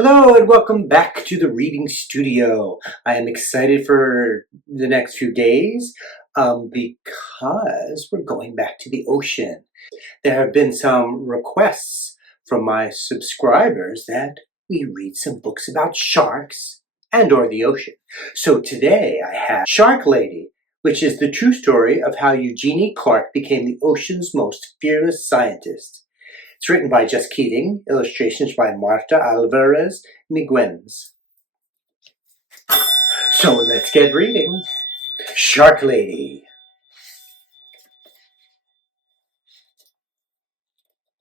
Hello and welcome back to the reading studio. I am excited for the next few days because we're going back to the ocean. There have been some requests from my subscribers that we read some books about sharks and or the ocean. So today I have Shark Lady, which is the true story of how Eugenie Clark became the ocean's most fearless scientist. It's written by Jess Keating, illustrations by Marta Alvarez Miguens. So let's get reading. Shark Lady.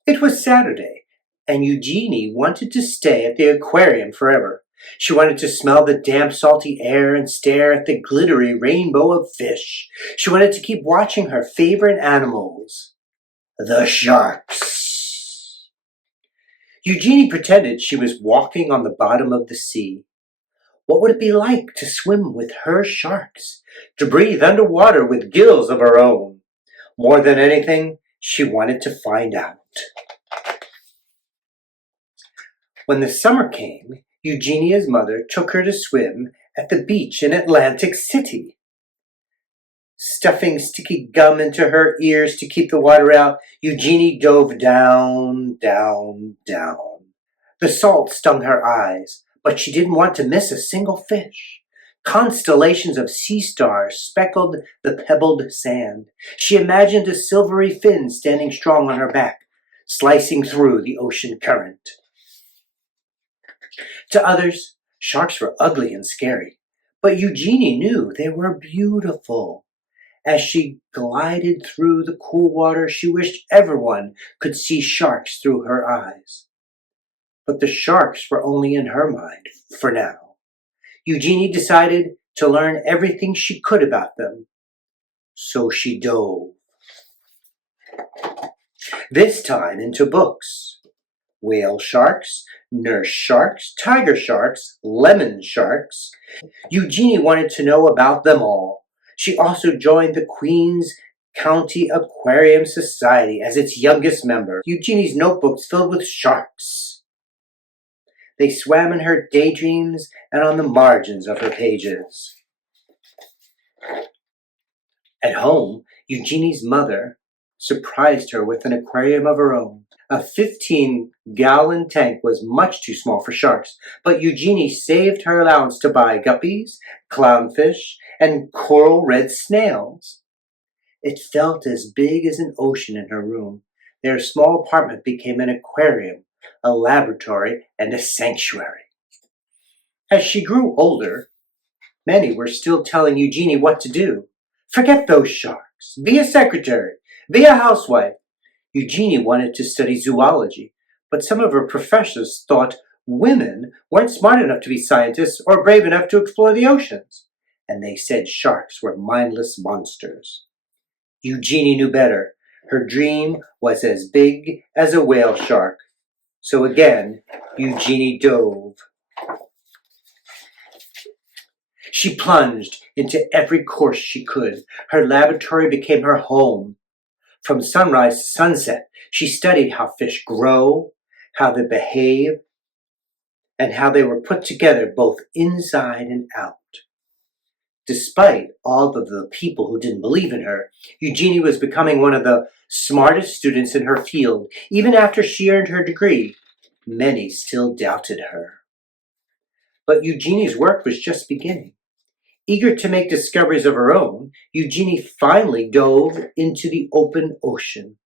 It was Saturday, and Eugenie wanted to stay at the aquarium forever. She wanted to smell the damp, salty air and stare at the glittery rainbow of fish. She wanted to keep watching her favorite animals, the sharks. Eugenie pretended she was walking on the bottom of the sea. What would it be like to swim with her sharks, to breathe underwater with gills of her own? More than anything, she wanted to find out. When the summer came, Eugenia's mother took her to swim at the beach in Atlantic City. Stuffing sticky gum into her ears to keep the water out, Eugenie dove down, down, down. The salt stung her eyes, but she didn't want to miss a single fish. Constellations of sea stars speckled the pebbled sand. She imagined a silvery fin standing strong on her back, slicing through the ocean current. To others, sharks were ugly and scary, but Eugenie knew they were beautiful. As she glided through the cool water, she wished everyone could see sharks through her eyes. But the sharks were only in her mind, for now. Eugenie decided to learn everything she could about them. So she dove. This time into books. Whale sharks, nurse sharks, tiger sharks, lemon sharks. Eugenie wanted to know about them all. She also joined the Queen's County Aquarium Society as its youngest member. Eugenie's notebooks filled with sharks. They swam in her daydreams and on the margins of her pages. At home, Eugenie's mother surprised her with an aquarium of her own. A 15-gallon tank was much too small for sharks, but Eugenie saved her allowance to buy guppies, clownfish, and coral red snails. It felt as big as an ocean in her room. Their small apartment became an aquarium, a laboratory, and a sanctuary. As she grew older, many were still telling Eugenie what to do. Forget those sharks. Be a secretary. Be a housewife. Eugenie wanted to study zoology, but some of her professors thought women weren't smart enough to be scientists or brave enough to explore the oceans, and they said sharks were mindless monsters. Eugenie knew better. Her dream was as big as a whale shark. So again, Eugenie dove. She plunged into every course she could. Her laboratory became her home. From sunrise to sunset, she studied how fish grow, how they behave, and how they were put together both inside and out. Despite all of the people who didn't believe in her, Eugenie was becoming one of the smartest students in her field. Even after she earned her degree, many still doubted her. But Eugenie's work was just beginning. Eager to make discoveries of her own, Eugenie finally dove into the open ocean.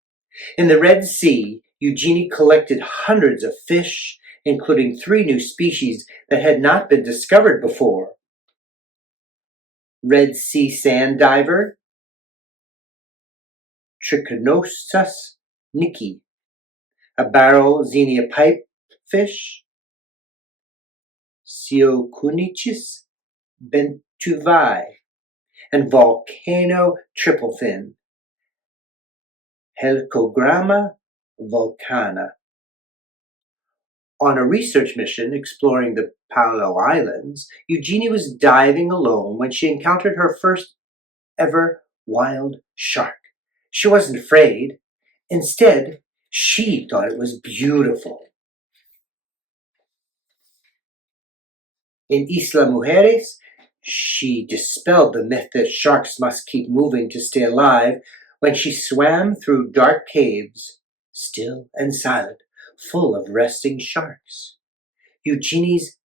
In the Red Sea, Eugenie collected hundreds of fish, including 3 new species that had not been discovered before. Red Sea sand diver, Trichinosus nicki, a barrel xenia pipefish, Siocunichus bentuvii, and volcano tripplefin, Helicogramma vulcana. On a research mission exploring the Palau Islands, Eugenie was diving alone when she encountered her first ever wild shark. She wasn't afraid. Instead, she thought it was beautiful. In Isla Mujeres, she dispelled the myth that sharks must keep moving to stay alive when she swam through dark caves, still and silent, full of resting sharks. Eugenie's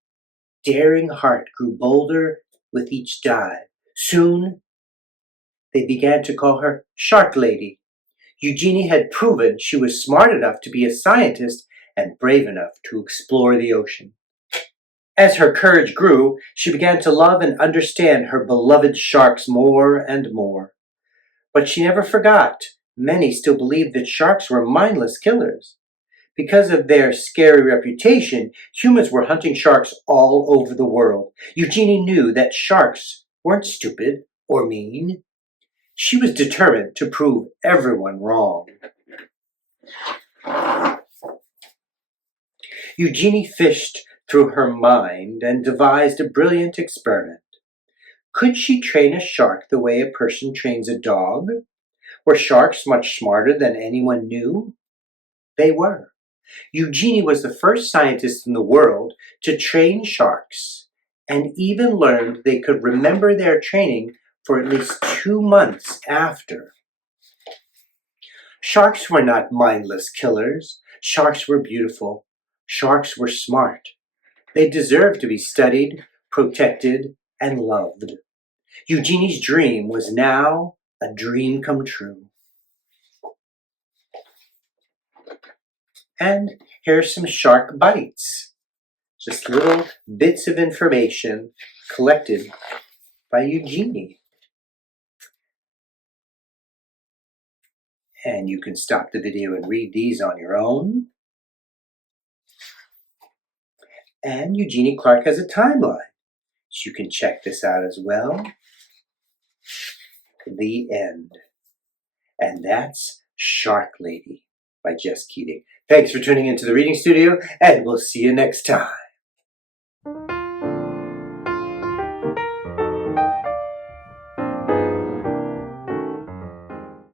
daring heart grew bolder with each dive. Soon, they began to call her Shark Lady. Eugenie had proven she was smart enough to be a scientist and brave enough to explore the ocean. As her courage grew, she began to love and understand her beloved sharks more and more. But she never forgot. Many still believed that sharks were mindless killers. Because of their scary reputation, humans were hunting sharks all over the world. Eugenie knew that sharks weren't stupid or mean. She was determined to prove everyone wrong. Eugenie fished through her mind and devised a brilliant experiment. Could she train a shark the way a person trains a dog? Were sharks much smarter than anyone knew? They were. Eugenie was the first scientist in the world to train sharks, and even learned they could remember their training for at least 2 months after. Sharks were not mindless killers. Sharks were beautiful. Sharks were smart. They deserved to be studied, protected, and loved. Eugenie's dream was now a dream come true. And here's some shark bites. Just little bits of information collected by Eugenie. And you can stop the video and read these on your own. And Eugenie Clark has a timeline, so you can check this out as well. The end. And that's Shark Lady by Jess Keating. Thanks for tuning into the Reading Studio, and we'll see you next time.